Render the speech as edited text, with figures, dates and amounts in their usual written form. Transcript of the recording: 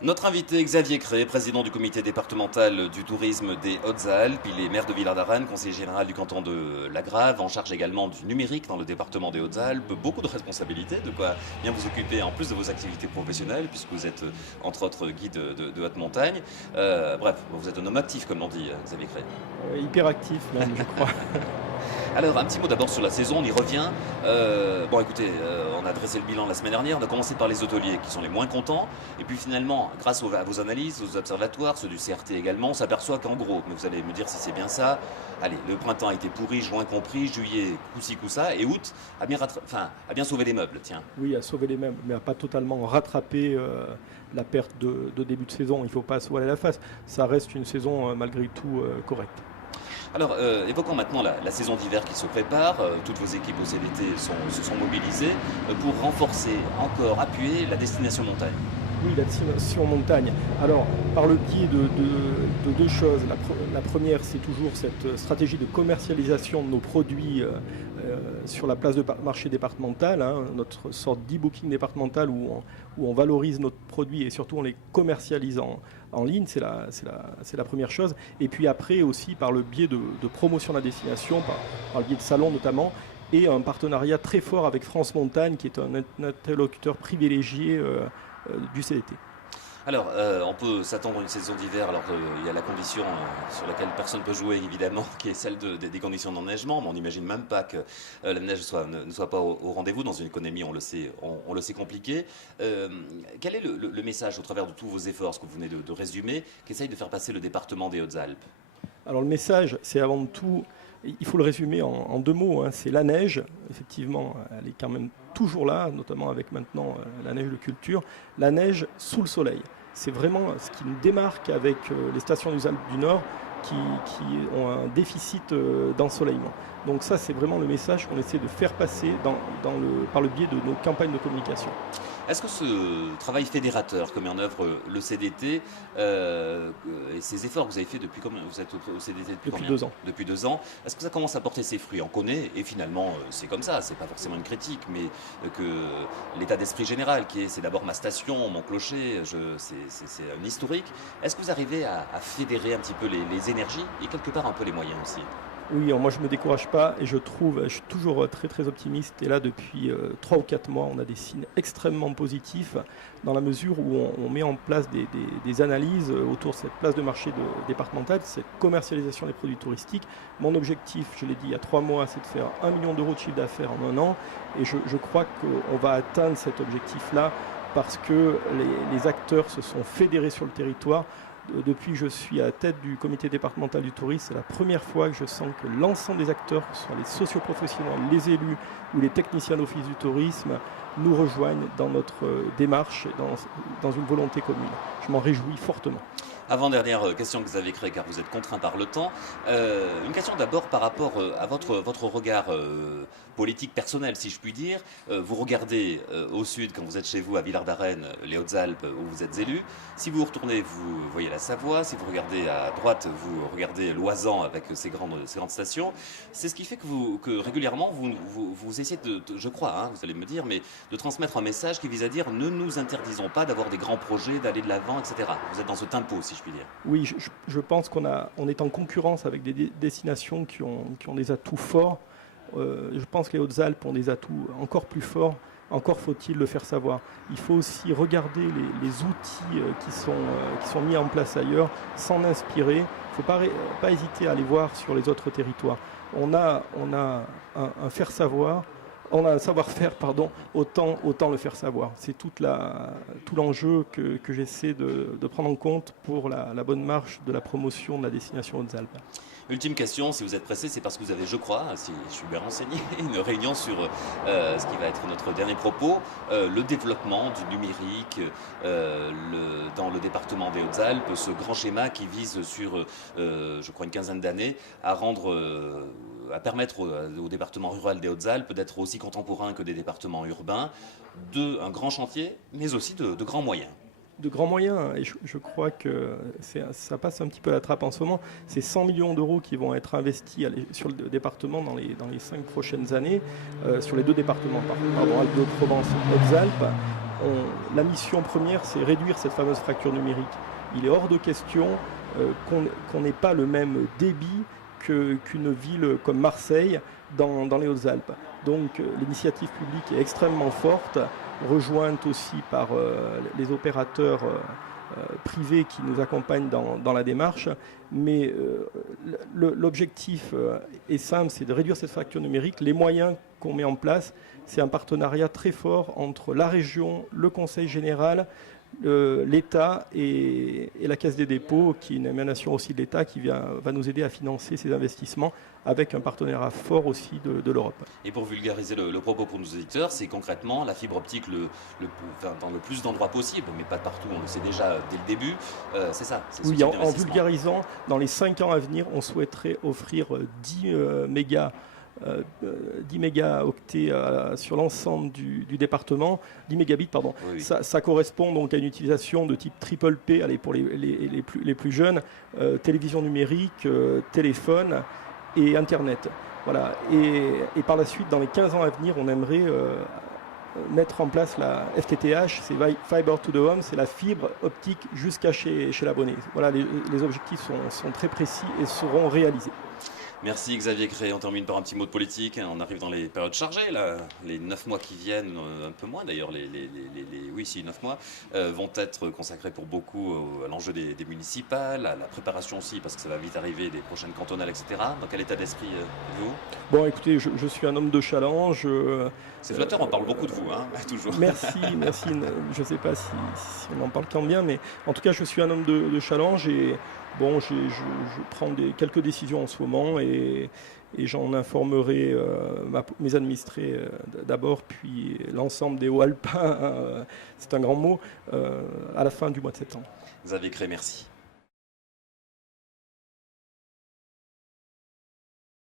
Notre invité, Xavier Cré, président du comité départemental du tourisme des Hautes-Alpes. Il est maire de Villard-d'Arène, conseiller général du canton de la Grave, en charge également du numérique dans le département des Hautes-Alpes. Beaucoup de responsabilités, de quoi bien vous occuper en plus de vos activités professionnelles, puisque vous êtes entre autres guide de haute montagne. Bref, vous êtes un homme actif, comme on dit, Xavier Cré. Hyperactif même, je crois. Alors, un petit mot d'abord sur la saison, on y revient. Bon, écoutez, on a dressé le bilan la semaine dernière. On a commencé par les hôteliers qui sont les moins contents. Et puis finalement, grâce à vos analyses, aux observatoires, ceux du CRT également, on s'aperçoit qu'en gros, mais vous allez me dire si c'est bien ça, allez, le printemps a été pourri, juin compris, juillet coup-ci coup-ça, et août a bien sauvé les meubles, tiens. Oui, à sauver les mêmes, mais à pas totalement rattraper la perte de début de saison. Il ne faut pas se voiler la face. Ça reste une saison malgré tout correcte. Alors, évoquons maintenant la saison d'hiver qui se prépare. Toutes vos équipes au CDT se sont mobilisées pour renforcer, encore appuyer la destination montagne. Oui, la destination montagne. Alors, par le biais de deux choses. La première, c'est toujours cette stratégie de commercialisation de nos produits sur la place de marché départementale, hein, notre sorte d'e-booking départemental où on valorise nos produits et surtout on les commercialise en ligne, c'est la première chose. Et puis après aussi par le biais de promotion de la destination, par le biais de salons notamment, et un partenariat très fort avec France Montagne qui est un interlocuteur privilégié du CDT. Alors, on peut s'attendre à une saison d'hiver. Alors, il y a la condition sur laquelle personne ne peut jouer, évidemment, qui est celle des conditions d'enneigement. Mais on n'imagine même pas que la neige ne soit pas au rendez-vous dans une économie, on le sait compliquée. Quel est le message au travers de tous vos efforts, ce que vous venez de résumer, qu'essaye de faire passer le département des Hautes-Alpes? Alors, le message, c'est avant tout, il faut le résumer en deux mots, hein, c'est la neige. Effectivement, elle est quand même toujours là, notamment avec maintenant la neige de culture. La neige sous le soleil. C'est vraiment ce qui nous démarque avec les stations des Alpes du Nord qui ont un déficit d'ensoleillement. Donc ça, c'est vraiment le message qu'on essaie de faire passer par le biais de nos campagnes de communication. Est-ce que ce travail fédérateur que met en œuvre le CDT et ces efforts que vous avez fait depuis combien? Vous êtes au CDT depuis combien? 2 ans. Depuis 2 ans. Est-ce que ça commence à porter ses fruits? On connaît, et finalement, c'est comme ça, c'est pas forcément une critique, mais que l'état d'esprit général, c'est d'abord ma station, mon clocher, c'est un historique. Est-ce que vous arrivez à fédérer un petit peu les énergies et quelque part un peu les moyens aussi? Oui, moi je ne me décourage pas et je suis toujours très très optimiste. Et là, depuis 3 ou 4 mois, on a des signes extrêmement positifs dans la mesure où on met en place des analyses autour de cette place de marché départementale, cette commercialisation des produits touristiques. Mon objectif, je l'ai dit il y a 3 mois, c'est de faire 1 million d'euros de chiffre d'affaires en 1 an. Et je crois qu'on va atteindre cet objectif-là parce que les acteurs se sont fédérés sur le territoire. Depuis que je suis à la tête du comité départemental du tourisme, c'est la première fois que je sens que l'ensemble des acteurs, que ce soit les socioprofessionnels, les élus ou les techniciens d'office du tourisme, nous rejoignent dans notre démarche et dans une volonté commune. Je m'en réjouis fortement. Avant-dernière question que vous avez créée, car vous êtes contraint par le temps. Une question d'abord par rapport à votre regard politique personnel, si je puis dire. Vous regardez au sud, quand vous êtes chez vous, à Villard-d'Arène, les Hautes-Alpes, où vous êtes élu. Si vous retournez, vous voyez la Savoie. Si vous regardez à droite, vous regardez l'Oisans avec ses grandes stations. C'est ce qui fait que régulièrement, vous essayez je crois, hein, vous allez me dire, mais de transmettre un message qui vise à dire ne nous interdisons pas d'avoir des grands projets, d'aller de l'avant, etc. Vous êtes dans ce tempo, si je puis dire. Oui, je pense qu'on est en concurrence avec des destinations qui ont des atouts forts. Je pense que les Hautes-Alpes ont des atouts encore plus forts. Encore faut-il le faire savoir. Il faut aussi regarder les outils qui sont mis en place ailleurs, s'en inspirer. Il ne faut pas hésiter à aller voir sur les autres territoires. On a un faire savoir. On a un savoir-faire, autant le faire savoir. C'est tout l'enjeu que j'essaie de prendre en compte pour la bonne marche de la promotion de la destination Hautes-Alpes. Ultime question, si vous êtes pressé, c'est parce que vous avez, je crois, si je suis bien renseigné, une réunion sur ce qui va être notre dernier propos, le développement du numérique dans le département des Hautes-Alpes, ce grand schéma qui vise sur, je crois, une quinzaine d'années à permettre au département rural des Hautes-Alpes d'être aussi contemporain que des départements urbains, un grand chantier, mais aussi de grands moyens. De grands moyens, et je crois que ça passe un petit peu à la trappe en ce moment. C'est 100 millions d'euros qui vont être investis sur le département dans les 5 prochaines années, sur les 2 départements, Alpes-de-Haute-Provence et Hautes-Alpes. la mission première, c'est réduire cette fameuse fracture numérique. Il est hors de question qu'on n'ait pas le même débit qu'une ville comme Marseille dans les Hautes-Alpes. Donc l'initiative publique est extrêmement forte, rejointe aussi par les opérateurs privés qui nous accompagnent dans la démarche. Mais l'objectif est simple, c'est de réduire cette fracture numérique. Les moyens qu'on met en place, c'est un partenariat très fort entre la région, le Conseil général, l'État et la Caisse des dépôts, qui est une émanation aussi de l'État, qui va nous aider à financer ces investissements avec un partenariat fort aussi de l'Europe. Et pour vulgariser le propos pour nos auditeurs, c'est concrètement la fibre optique dans le plus d'endroits possible, mais pas partout, on le sait déjà dès le début, c'est ça. Oui, en vulgarisant, dans les 5 ans à venir, on souhaiterait offrir 10 mégaoctets sur l'ensemble du département, 10 mégabits, pardon. Oui. Ça correspond donc à une utilisation de type triple P, pour les plus jeunes, télévision numérique, téléphone et Internet. Voilà. Et par la suite, dans les 15 ans à venir, on aimerait mettre en place la FTTH, c'est Fiber to the Home, c'est la fibre optique jusqu'à chez l'abonné. Voilà, les objectifs sont très précis et seront réalisés. Merci Xavier Cret. On termine par un petit mot de politique. On arrive dans les périodes chargées, là. Les 9 mois qui viennent, un peu moins d'ailleurs, 9 mois, vont être consacrés pour beaucoup à l'enjeu des municipales, à la préparation aussi, parce que ça va vite arriver, des prochaines cantonales, etc. Dans quel état d'esprit êtes-vous ? Bon, écoutez, je suis un homme de challenge. C'est flatteur, on parle beaucoup de vous, hein, toujours. Merci. Je ne sais pas si on en parle tant bien, mais en tout cas, je suis un homme de challenge et bon, je prends quelques décisions en ce moment et j'en informerai mes administrés d'abord, puis l'ensemble des Hauts-Alpins, c'est un grand mot, à la fin du mois de septembre. Xavier Cret, merci.